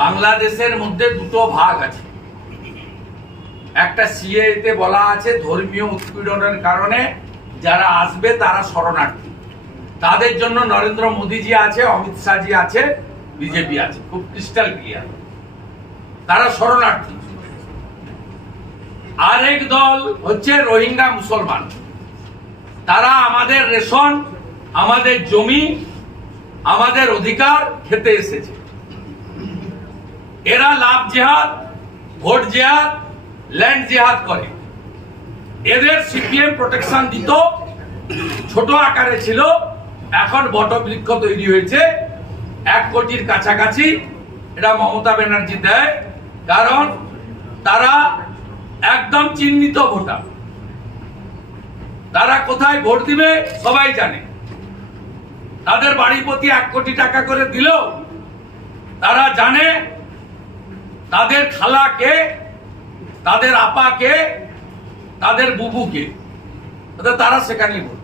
বাংলাদেশের মধ্যে দুটো ভাগ আছে। একটা সিএতে বলা আছে ধর্মীয় উৎপীড়নের কারণে যারা আসবে তারা শরণার্থী, তাদের জন্য নরেন্দ্র মোদীজি আছে, অমিত শাহজি আছে, বিজেপি আছে, খুব ক্রিস্টাল ক্লিয়ার, তারা শরণার্থী। আরেক দল হচ্ছে রোহিঙ্গা মুসলমান, তারা আমাদের রেশন, আমাদের জমি, আমাদের অধিকার খেতে এসেছে। এরা লাভ জেহাদ, ভোট জেহাদ, ল্যান্ড জেহাদ করে। এদের সিপিএম প্রোটেকশন দিত, ছোট আকারে ছিল, এখন বটবৃক্ষ তৈরি হয়েছে 1 কোটির কাছাকাছি। এটা মমতা ব্যানার্জি দেয়, কারণ তারা একদম চিহ্নিত ভোটার, তারা কোথায় ভোট দিবে সবাই জানে। তাদের বাড়ি প্রতি 1 কোটি টাকা করে দিলেও তারা জানে তাদের খালাকে, তাদের আপাকে, তাদের বুবুকে, তারা সেখানেই ভোট।